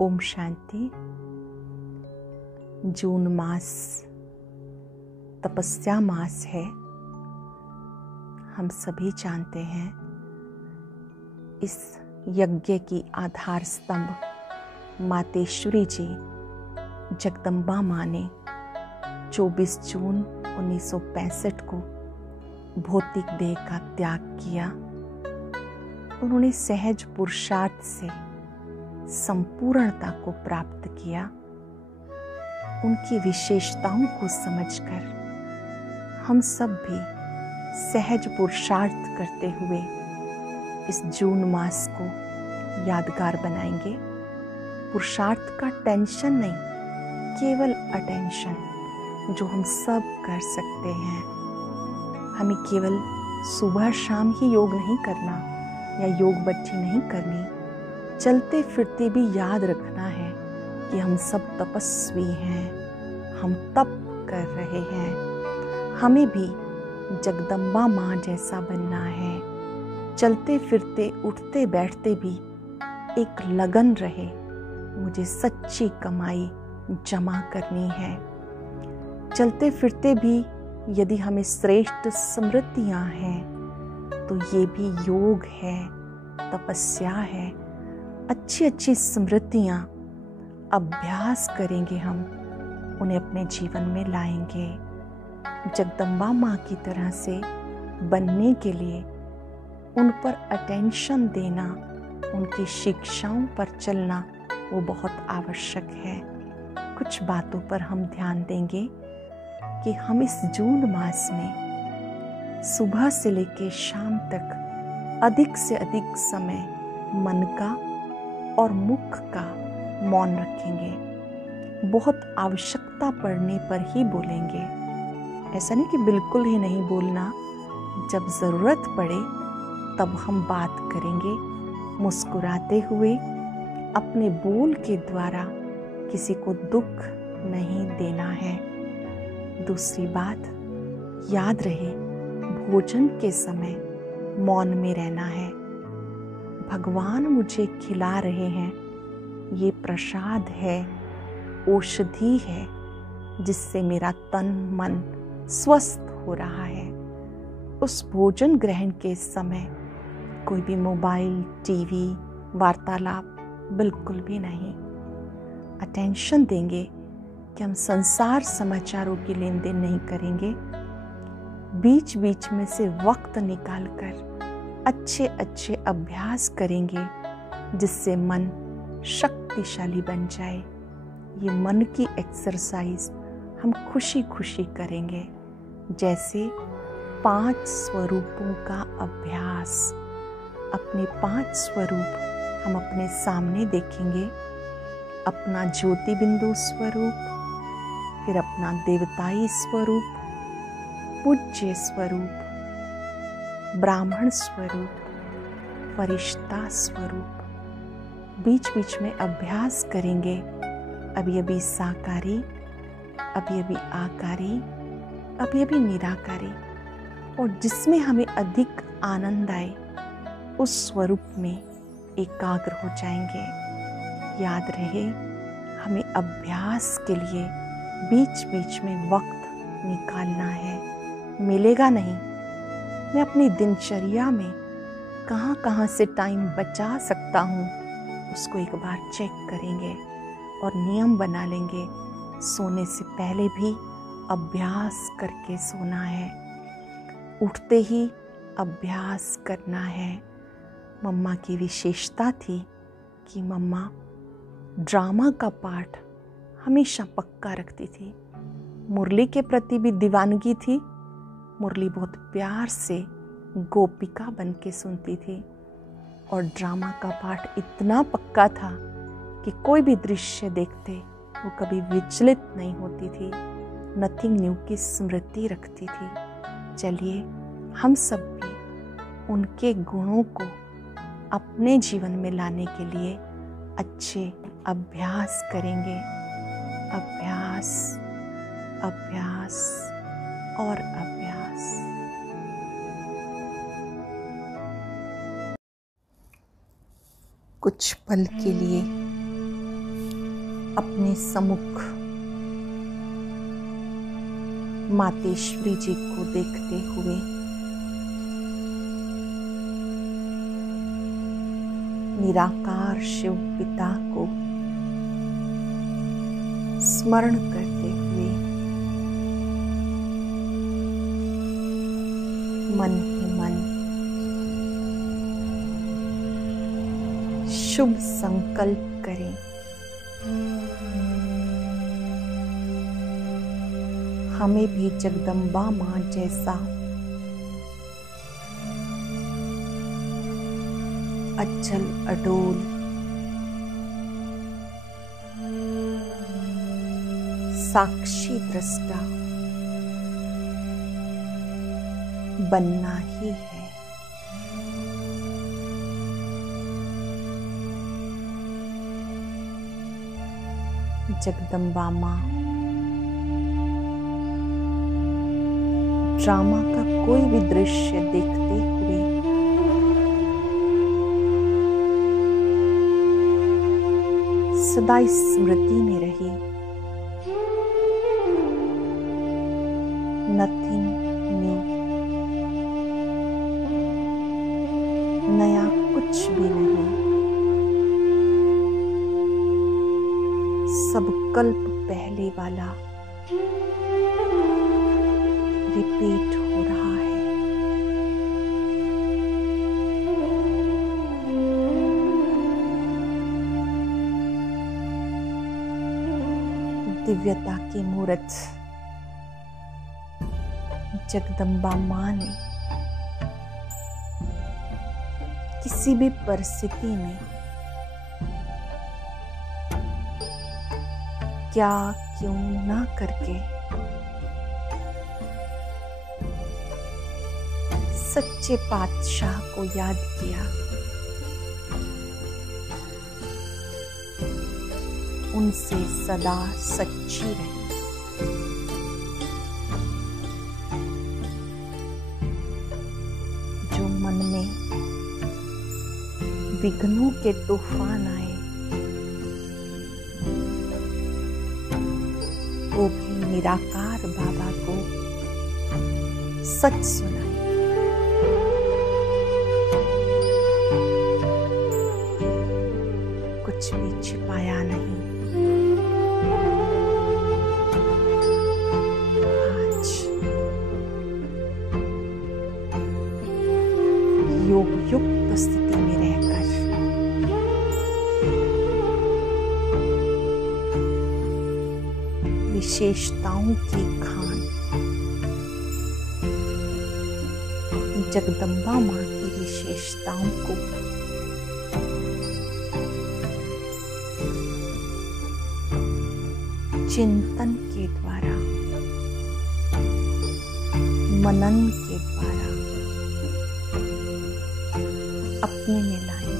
ओम शांति। जून मास तपस्या मास है। हम सभी जानते हैं इस यज्ञ की आधार स्तंभ मातेश्वरी जी जगदम्बा माँ ने 24 जून 1965 को भौतिक देह का त्याग किया। उन्होंने सहज पुरुषार्थ से संपूर्णता को प्राप्त किया। उनकी विशेषताओं को समझकर हम सब भी सहज पुरुषार्थ करते हुए इस जून मास को यादगार बनाएंगे। पुरुषार्थ का टेंशन नहीं, केवल अटेंशन जो हम सब कर सकते हैं। हमें केवल सुबह शाम ही योग नहीं करना या योग बच्ची नहीं करनी, चलते फिरते भी याद रखना है कि हम सब तपस्वी हैं, हम तप कर रहे हैं। हमें भी जगदम्बा माँ जैसा बनना है। चलते फिरते उठते बैठते भी एक लगन रहे, मुझे सच्ची कमाई जमा करनी है। चलते फिरते भी यदि हमें श्रेष्ठ स्मृतियाँ हैं तो ये भी योग है, तपस्या है। अच्छी अच्छी स्मृतियाँ अभ्यास करेंगे, हम उन्हें अपने जीवन में लाएंगे। जगदम्बा माँ की तरह से बनने के लिए उन पर अटेंशन देना, उनकी शिक्षाओं पर चलना वो बहुत आवश्यक है। कुछ बातों पर हम ध्यान देंगे कि हम इस जून मास में सुबह से लेकर शाम तक अधिक से अधिक समय मन का और मुख का मौन रखेंगे। बहुत आवश्यकता पड़ने पर ही बोलेंगे। ऐसा नहीं कि बिल्कुल ही नहीं बोलना, जब ज़रूरत पड़े तब हम बात करेंगे। मुस्कुराते हुए अपने बोल के द्वारा किसी को दुख नहीं देना है। दूसरी बात, याद रहे भोजन के समय मौन में रहना है। भगवान मुझे खिला रहे हैं, ये प्रसाद है, औषधि है, जिससे मेरा तन मन स्वस्थ हो रहा है। उस भोजन ग्रहण के समय कोई भी मोबाइल, टीवी, वार्तालाप बिल्कुल भी नहीं। अटेंशन देंगे कि हम संसार समाचारों की लेन देन नहीं करेंगे। बीच बीच में से वक्त निकालकर अच्छे अच्छे अभ्यास करेंगे, जिससे मन शक्तिशाली बन जाए। ये मन की एक्सरसाइज हम खुशी खुशी करेंगे, जैसे 5 स्वरूपों का अभ्यास। अपने 5 स्वरूप हम अपने सामने देखेंगे। अपना ज्योति बिंदु स्वरूप, फिर अपना देवताई स्वरूप, पूज्य स्वरूप, ब्राह्मण स्वरूप, फरिश्ता स्वरूप। बीच बीच में अभ्यास करेंगे। अभी अभी साकारी, अभी अभी आकारी, अभी अभी निराकारी, और जिसमें हमें अधिक आनंद आए उस स्वरूप में एकाग्र हो जाएंगे। याद रहे, हमें अभ्यास के लिए बीच बीच में वक्त निकालना है। मिलेगा नहीं। मैं अपनी दिनचर्या में कहाँ कहाँ से टाइम बचा सकता हूँ, उसको एक बार चेक करेंगे और नियम बना लेंगे। सोने से पहले भी अभ्यास करके सोना है, उठते ही अभ्यास करना है। मम्मा की विशेषता थी कि मम्मा ड्रामा का पाठ हमेशा पक्का रखती थी। मुरली के प्रति भी दीवानगी थी। मुरली बहुत प्यार से गोपिका बन के सुनती थी, और ड्रामा का पाठ इतना पक्का था कि कोई भी दृश्य देखते वो कभी विचलित नहीं होती थी। नथिंग न्यू की स्मृति रखती थी। चलिए हम सब भी उनके गुणों को अपने जीवन में लाने के लिए अच्छे अभ्यास करेंगे। अभ्यास, अभ्यास और अभ्यास। कुछ पल के लिए अपने सम्मुख मातेश्वरी जी को देखते हुए निराकार शिव पिता को स्मरण करते हुए मन ही मन शुभ संकल्प करें। हमें भी जगदम्बा मां जैसा अचल अडोल साक्षी दृष्टा बनना ही है। जगदम्बा मां ड्रामा का कोई भी दृश्य देखते हुए सदा स्मृति में रही। नथिंग न्यू, नया कुछ भी नहीं, सब कल्प पहले वाला रिपीट हो रहा है। दिव्यता की मूर्त जगदम्बा मां ने किसी भी परिस्थिति में क्या क्यों ना करके सच्चे पातशाह को याद किया। उनसे सदा सच्ची रही। जो मन में विघ्नों के तूफान आए, वो भी निराकार बाबा को सच सुनाए। कुछ भी छिपाया नहीं। आज योग युक्त स्थिति में रहकर विशेषताओं की खान जगदम्बा मां की विशेषताओं को चिंतन के द्वारा, मनन के द्वारा अपने में लाएं।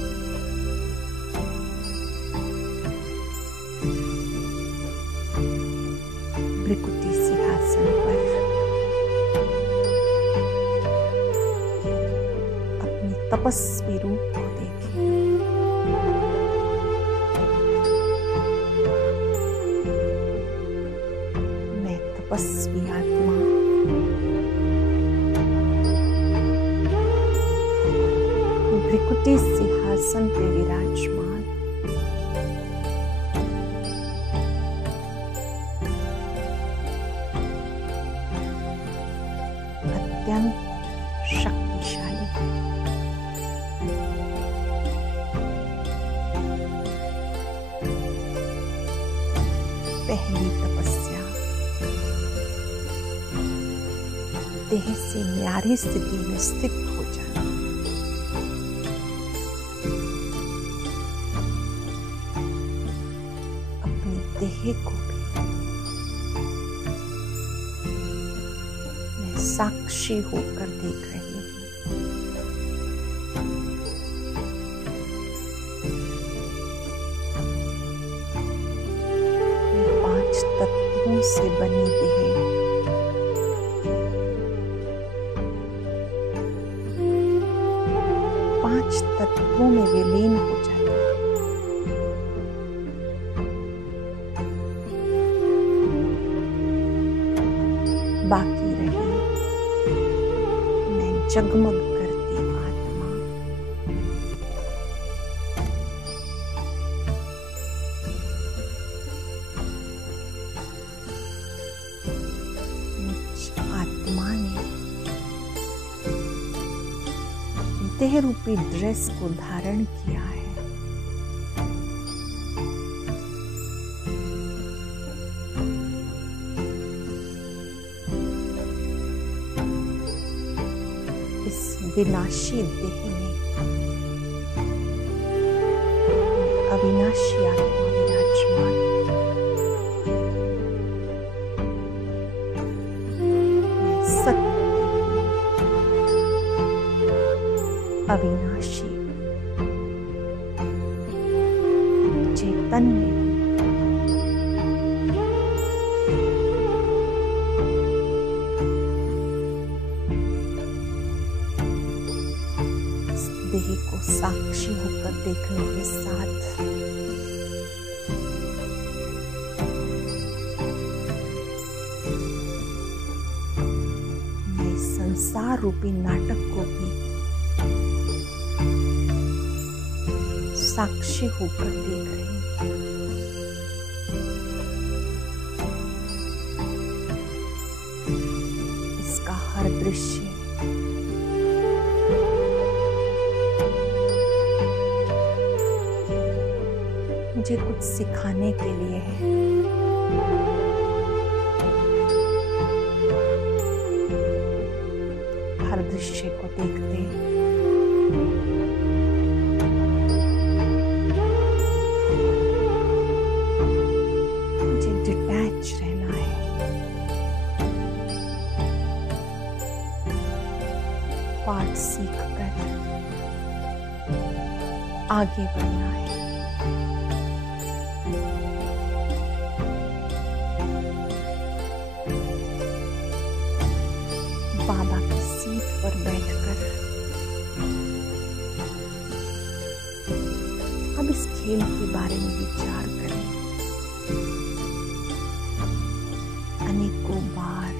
भृकुटी सिंहासन पर अपने तपस्वी रूप को देखें। मैं तपस्वी आत्मा भृकुटी सिंहासन पे विराजमान अत्यंत शक्तिशाली पहली तपस्या देह से न्यारी स्थिति में स्थित हो जाना। अपनी देह को भी मैं साक्षी होकर देख रही हूँ। पांच तत्वों से बनी देह पांच तत्वों में विलीन हो जाती है। जगमग करती आत्मा, मुझ आत्मा ने देह रूपी ड्रेस को धारण किया है। इस विनाशी देह में अविनाशी आत्मा विराजमान। मैं सत्य हूँ, अविनाशी चैतन्य हूँ। देह को साक्षी होकर देखने के साथ मैं संसार रूपी नाटक को भी साक्षी होकर देख रही हूँ। इसका हर दृश्य मुझे कुछ सिखाने के लिए है। हर दृश्य को देखते मुझे डिटैच रहना है। पाठ सीखकर आगे बढ़ना है। बाबा की सीट पर बैठकर अब इस खेल के बारे में विचार करें। अनेकों बार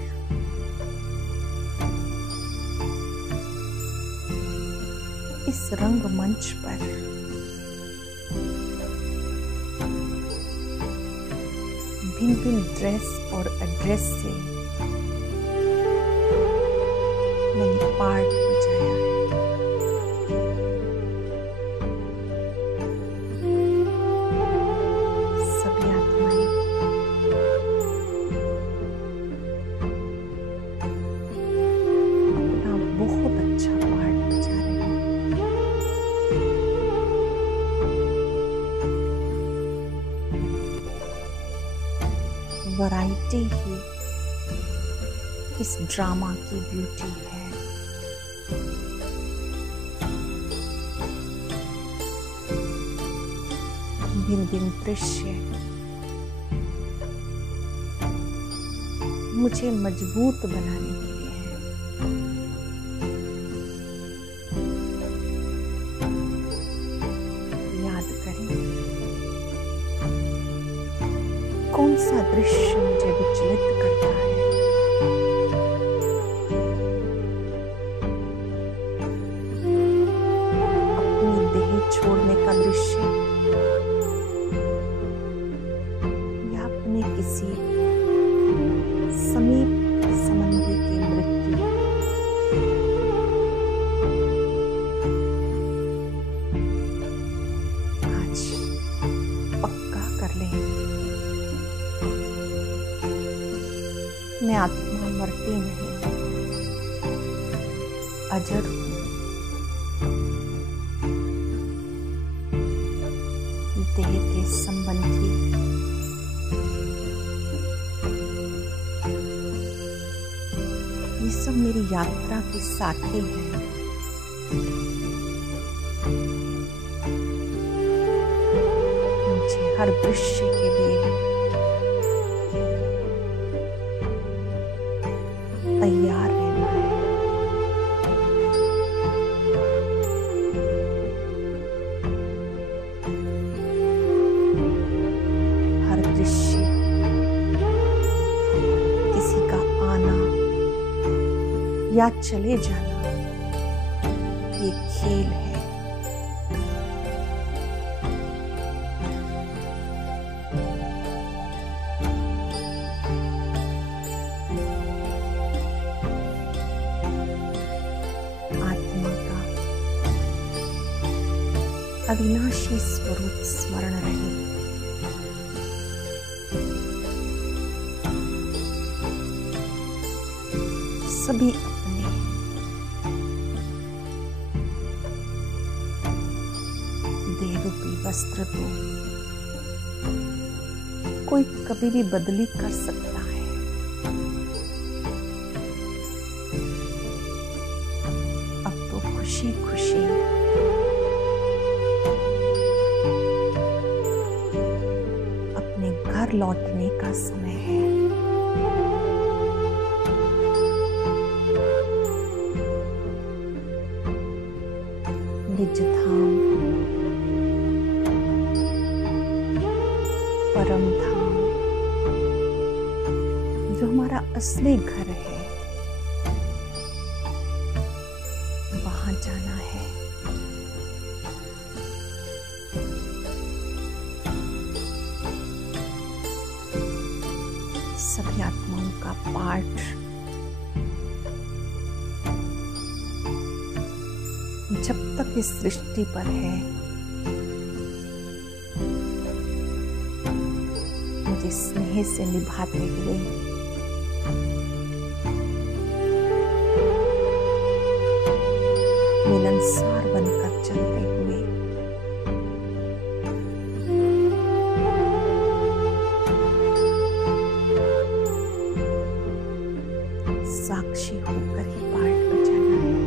इस रंगमंच पर भिन्न भिन्न ड्रेस और एड्रेस से मैंने पार्ट बजाया है। सभी आत्माएं अपना बहुत अच्छा पार्ट बजा रही हैं। वैरायटी ही इस ड्रामा की ब्यूटी है। भिन्न भिन्न दृश्य मुझे मजबूत बनाने के लिए है। याद करें कौन सा दृश्य मुझे विचलित करता है। अपनी देह छोड़ने का दृश्य या अपने किसी समीप संबंधी की मृत्यु। आज पक्का कर लें, मैं आत्मा मरती नहीं, अजर हूँ। देह के संबंधी ये सब मेरी यात्रा के साथी हैं। मुझे हर दृश्य के लिए तैयार रहना है। हर दृश्य किसी का आना या चले जाना खेल है। आत्मा का अविनाशी स्वरूप स्मरण रहे। सभी अपने देहरूपी वस्त्र को कोई कभी भी बदली कर सकता है। अब तो खुशी खुशी अपने घर लौटने का समय है। निज धाम, परम धाम, जो हमारा असली घर है, वहां जाना है। सभी आत्माओं का पाठ जब तक इस सृष्टि पर है, मुझे स्नेह से निभाते हुए मिलनसार बनकर चलते हुए साक्षी होकर ही पाठ बजाना है।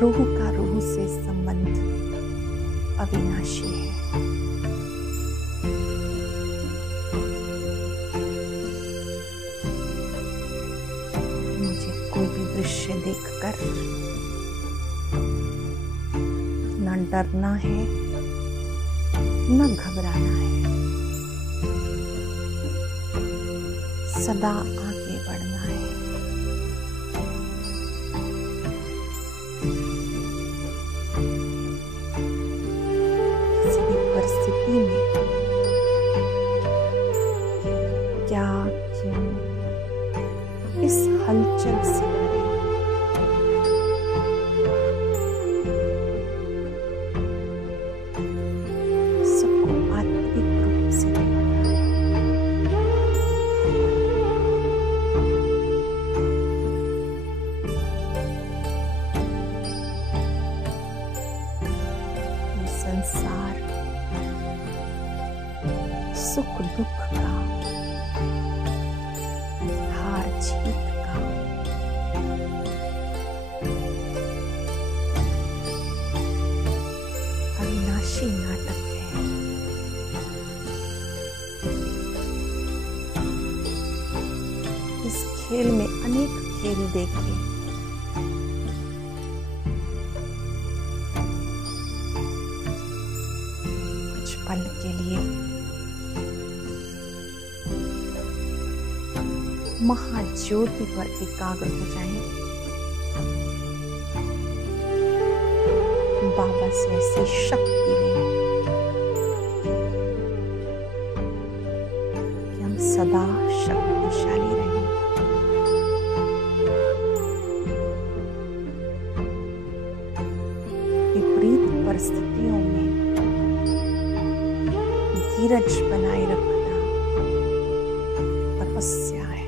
रूह का रूह से संबंध अविनाशी है। मुझे कोई भी दृश्य देखकर न डरना है न घबराना है, सदा आगे बढ़ना है। किसी भी परिस्थिति में क्या क्यों इस हलचल से करें। सबको आत्मिक रूप से देखना है। ये संसार सुख दुख का, हार जीत का, अविनाशी नाटक है। इस खेल में अनेक खेल देखे, कुछ पल के लिए महाज्योति पर एकाग्र हो जाएं। बाबा से ऐसी शक्ति लें कि हम सदा शक्तिशाली रहें। विपरीत परिस्थितियों में धीरज बनाए रखना तपस्या है।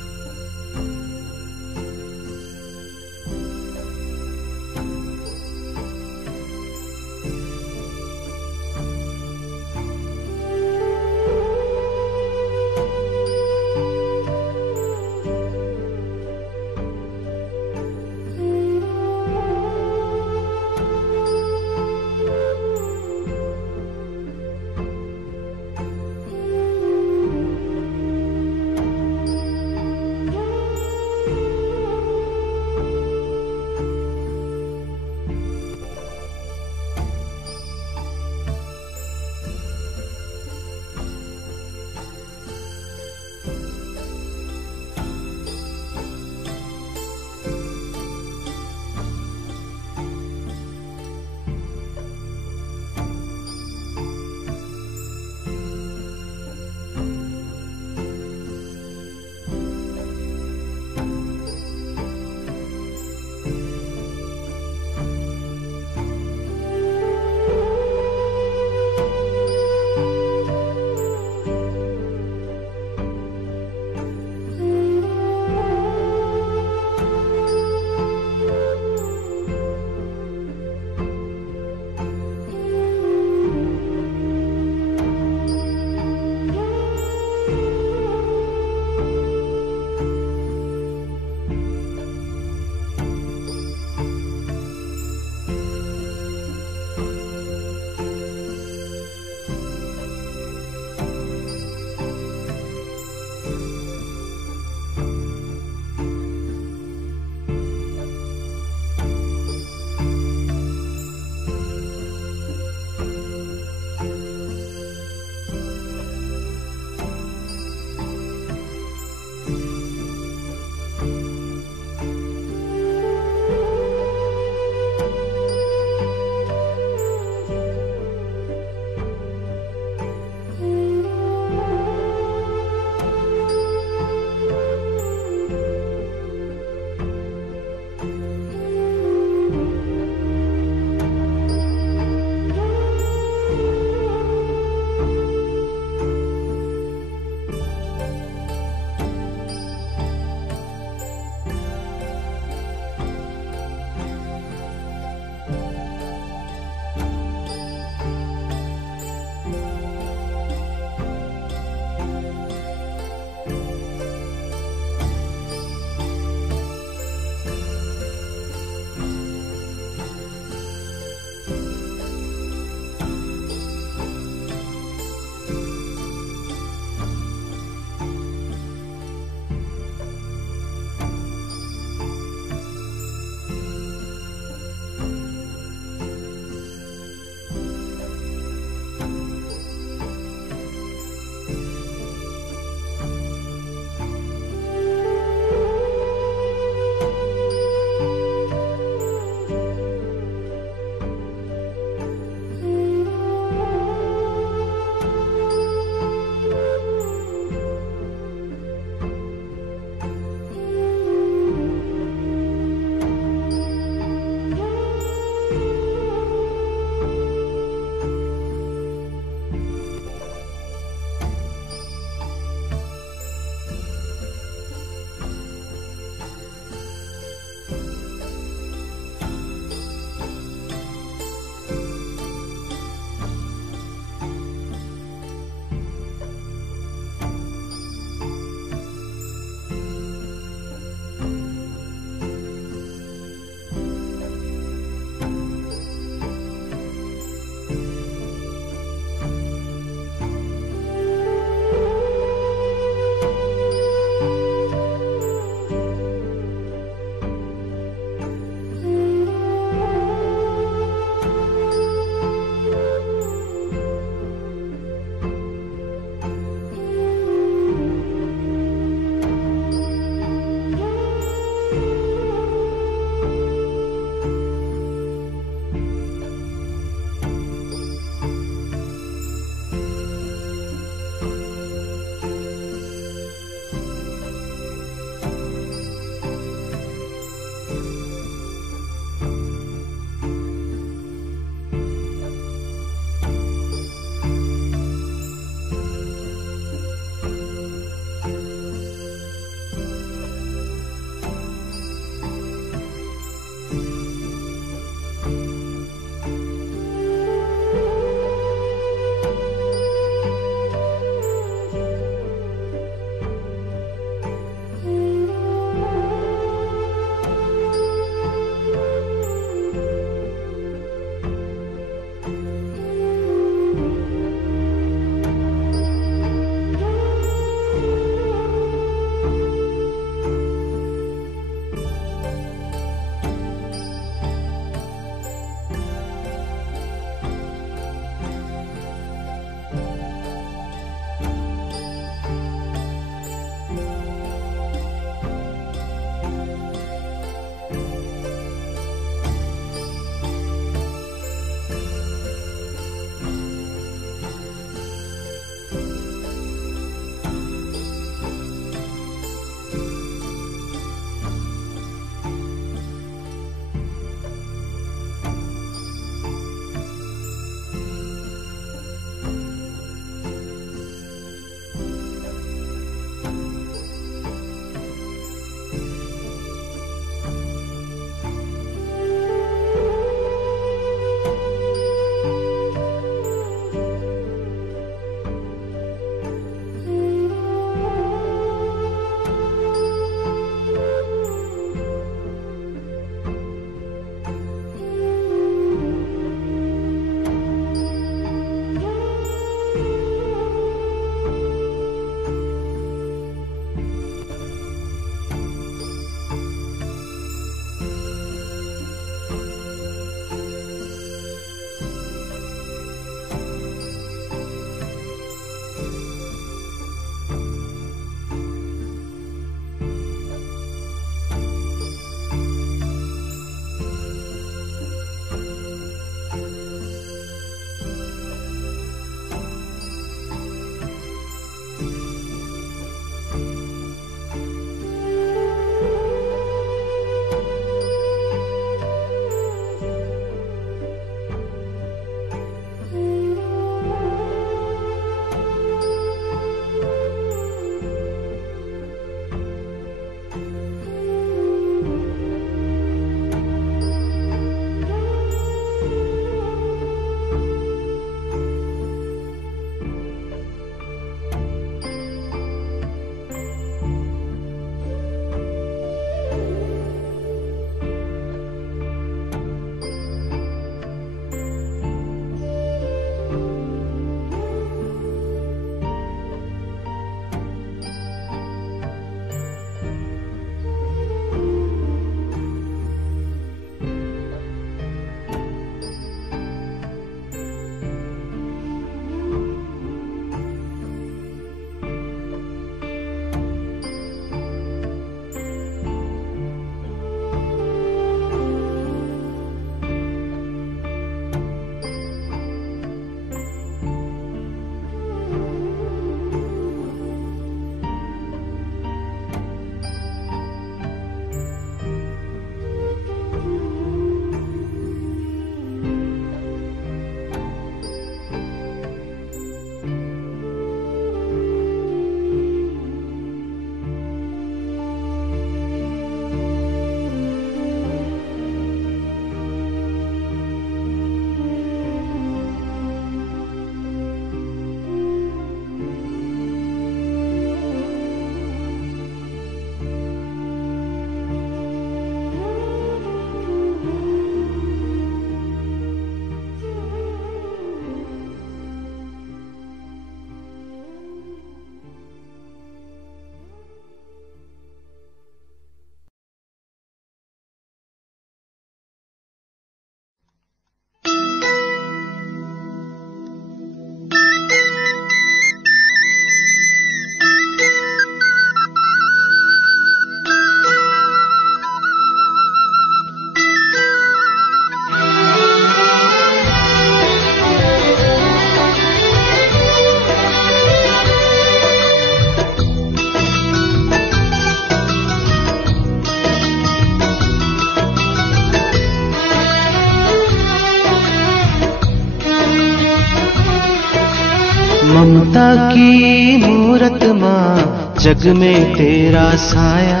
ममता की मूरत माँ जग में तेरा साया,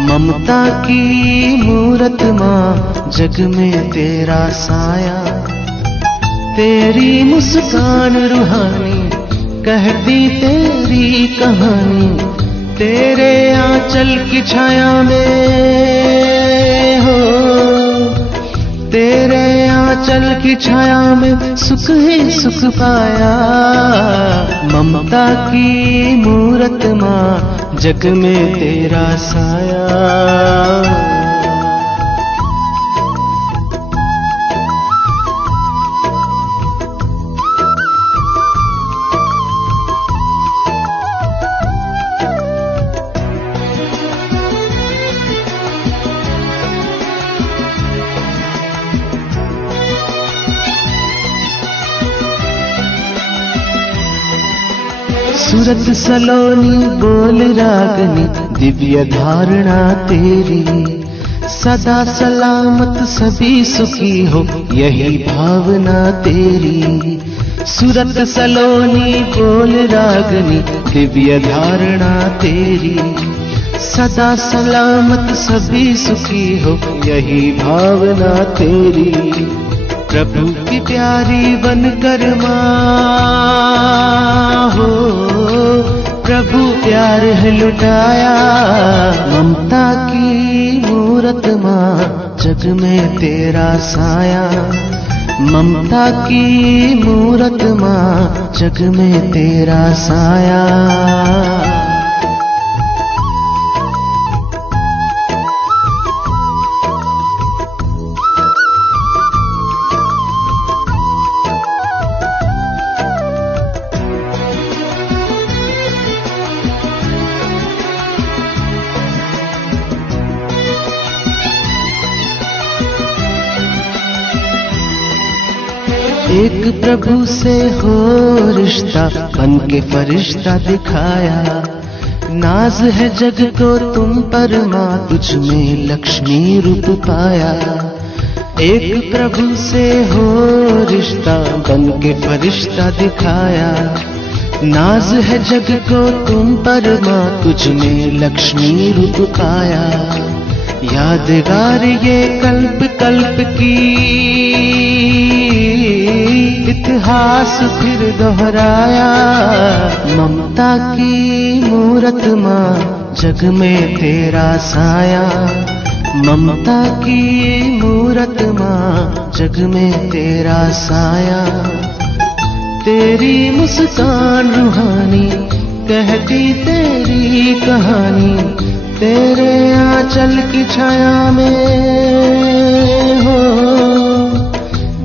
ममता की मूरत माँ जग में तेरा साया। तेरी मुस्कान रूहानी कहती तेरी कहानी, तेरे आंचल की छाया में हो, तेरे आंचल की छाया में सुख ही सुख पाया। ममता की मूरत माँ जग में तेरा साया। सूरत सलोनी बोल रागनी दिव्य धारणा तेरी, सदा सलामत सभी सुखी हो यही भावना तेरी। सूरत सलोनी बोल रागनी दिव्य धारणा तेरी, सदा सलामत सभी सुखी हो यही भावना तेरी। प्रभु की प्यारी बनकर माँ हो, प्रभु प्यार है लुटाया। ममता की मूरत माँ जग में तेरा साया, ममता की मूरत माँ जग में तेरा साया। एक प्रभु से हो रिश्ता बन के फरिश्ता दिखाया, नाज है जग को तुम पर माँ तुझ में लक्ष्मी रूप पाया। एक प्रभु से हो रिश्ता बन के फरिश्ता दिखाया, नाज है जग को तुम पर माँ तुझ में लक्ष्मी रूप पाया। यादगार ये कल्प कल्प की इतिहास फिर दोहराया। ममता की मूरत माँ जग में तेरा साया, ममता की मूरत माँ जग में तेरा साया। तेरी मुस्कान रूहानी कहती तेरी कहानी, तेरे आंचल की छाया में हो,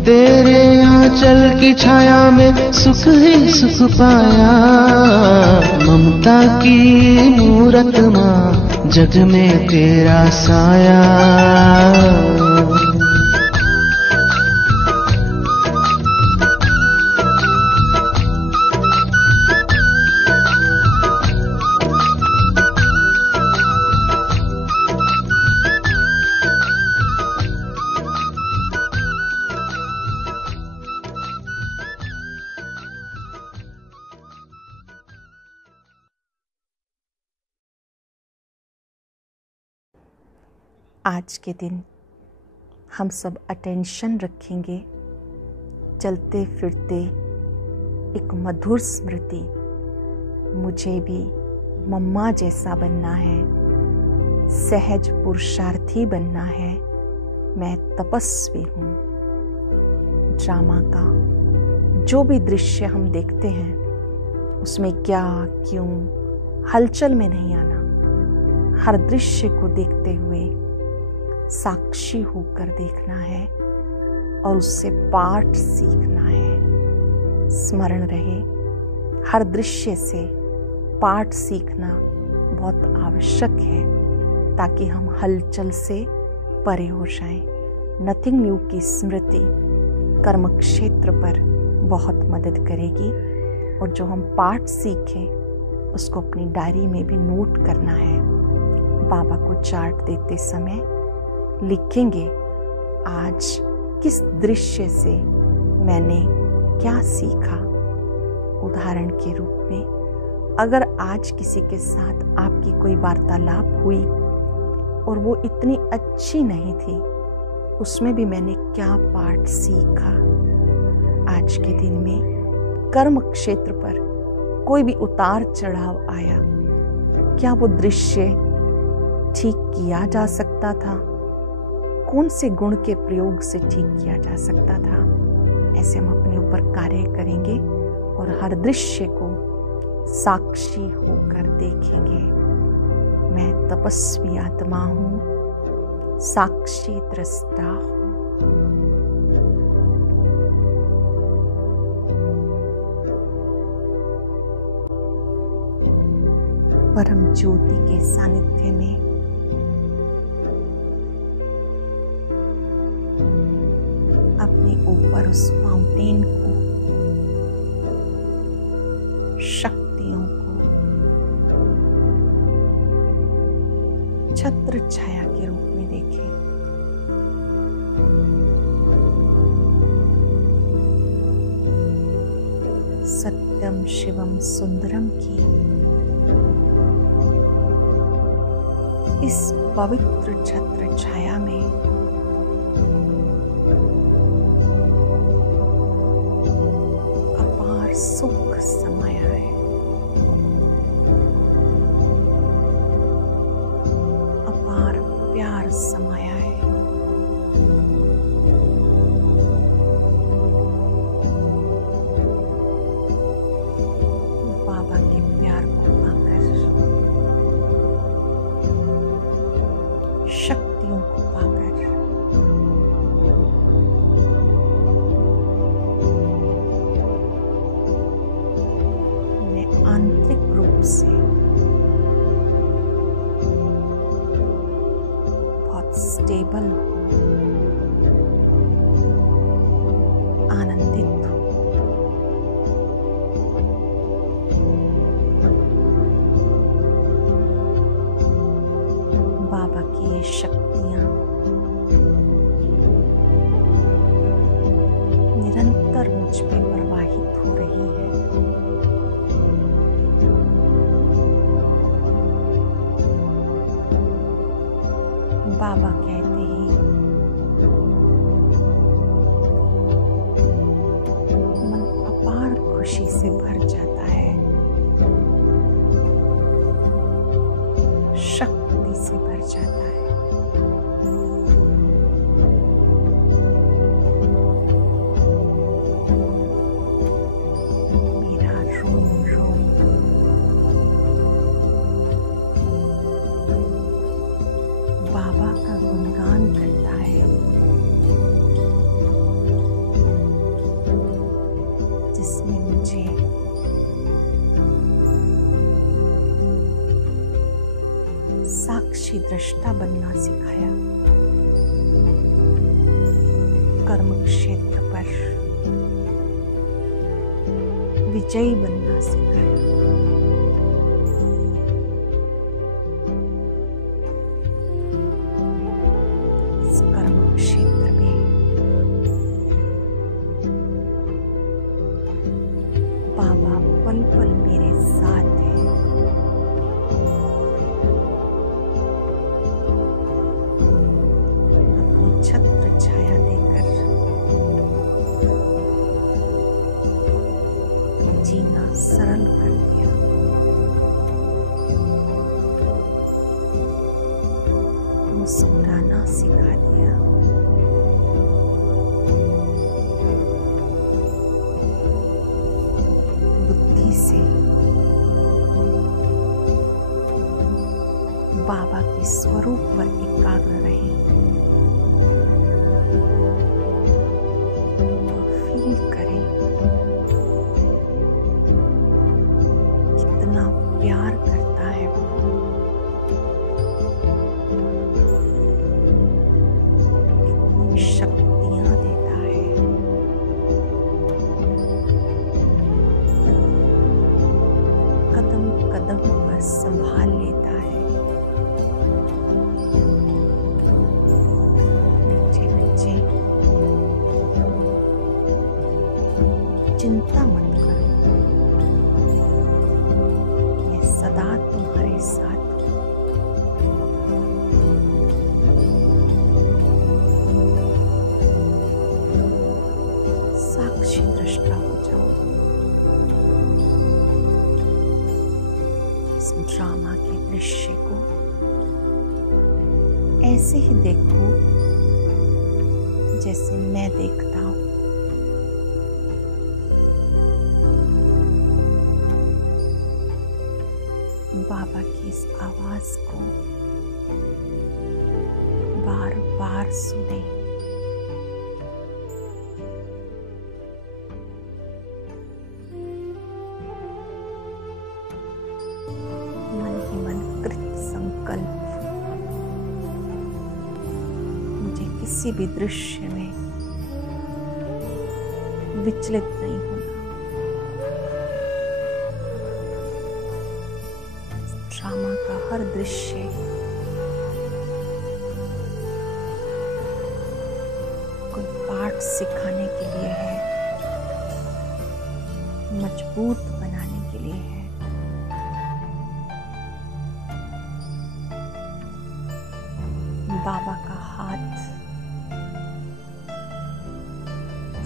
तेरे आंचल की छाया में सुख ही सुख पाया। ममता की मूरत माँ जग में तेरा साया। आज के दिन हम सब अटेंशन रखेंगे चलते फिरते एक मधुर स्मृति। मुझे भी मम्मा जैसा बनना है, सहज पुरुषार्थी बनना है, मैं तपस्वी हूँ। ड्रामा का जो भी दृश्य हम देखते हैं उसमें क्या क्यों हलचल में नहीं आना, हर दृश्य को देखते हुए साक्षी होकर देखना है और उससे पाठ सीखना है। स्मरण रहे, हर दृश्य से पाठ सीखना बहुत आवश्यक है ताकि हम हलचल से परे हो जाएं। नथिंग न्यू की स्मृति कर्म क्षेत्र पर बहुत मदद करेगी और जो हम पाठ सीखें उसको अपनी डायरी में भी नोट करना है। बाबा को चार्ट देते समय लिखेंगे आज किस दृश्य से मैंने क्या सीखा, उदाहरण के रूप में, अगर आज किसी के साथ आपकी कोई वार्तालाप हुई और वो इतनी अच्छी नहीं थी, उसमें भी मैंने क्या पाठ सीखा। आज के दिन में कर्म क्षेत्र पर कोई भी उतार चढ़ाव आया, क्या वो दृश्य ठीक किया जा सकता था? कौन से गुण के प्रयोग से ठीक किया जा सकता था? ऐसे हम अपने ऊपर कार्य करेंगे और हर दृश्य को साक्षी होकर देखेंगे। मैं तपस्वी आत्मा हूँ, साक्षी दृष्टा हूँ। परम ज्योति के सानिध्य में अपने ऊपर उस फाउंटेन को, शक्तियों को छत्र छाया के रूप में देखें। सत्यम शिवम सुंदरम की इस पवित्र छत्र छाया में अपार सुख समाया है, अपार प्यार समाया है। बाबा के प्यार को पाकर, शक्तियों को पाकर मैं आंतरिक रूप से बहुत स्टेबल हूँ, आनंदित हूँ। बाबा की ये शक्तियाँ निरंतर मुझ पे प्रवाहित हो रही है। बाबा कहते हैं, मन अपार खुशी से भर जाता है, शक्ति से भर जाता है। मेरा रोम रोम बाबा का गुणगान करता है, जिसने मुझे साक्षी दृष्टा बनना सिखाया, कर्म क्षेत्र पर विजयी बनना सिखाया। इस कर्म क्षेत्र में बाबा पल पल मेरे साथ हैं। छत्र छाया देकर जीना सरल कर दिया। मुस्कुराना सिखा दिया। बुद्धि से बाबा के स्वरूप पर एकाग्र रहे। प्यार करता है वो, कितनी शक्तियां देता है। कदम कदम पर संभाल लेता है। ऐसे ही देखो जैसे मैं देखता हूं। बाबा की इस आवाज को बार बार सुने। मन ही मन कृत संकल्प, मुझे किसी भी दृश्य में विचलित नहीं होना। ड्रामा का हर दृश्य कोई पाठ सिखाने के लिए है, मजबूत बनाने के लिए है। बाबा का हाथ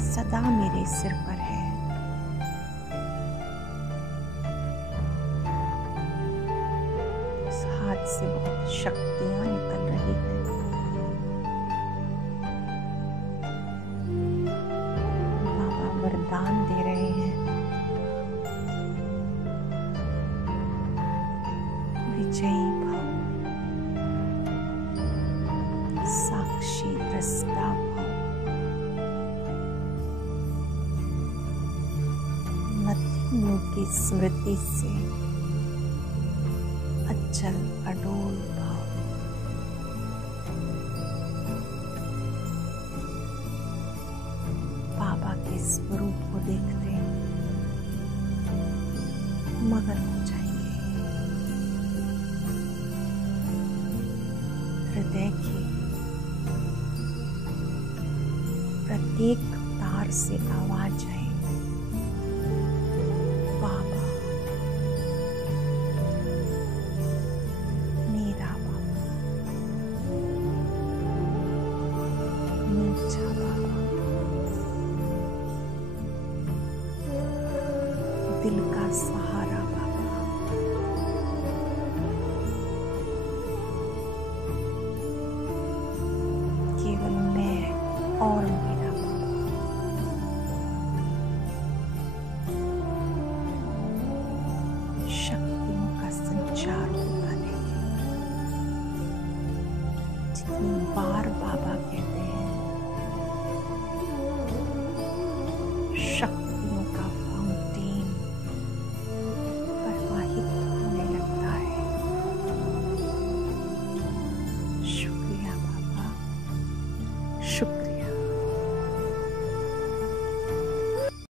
सदा मेरे सिर पर है। उस हाथ से बहुत शक्तियां निकल रही हैं। बाबा वरदान दे रहे हैं। विजयी भव, साक्षी दृष्टा भव, मतियों की स्मृति से अचल अडोल भाव। बाबा के स्वरूप को देखते मगन हो जाएंगे। हृदय की प्रत्येक तार से आवाज है, बाबा मेरा बाबा, मीठा बाबा, दिल का सहारा बाबा, केवल मैं और मेरा बाबा। शक्तियों का संचार होता नहीं। जितनी बार बाबा कहते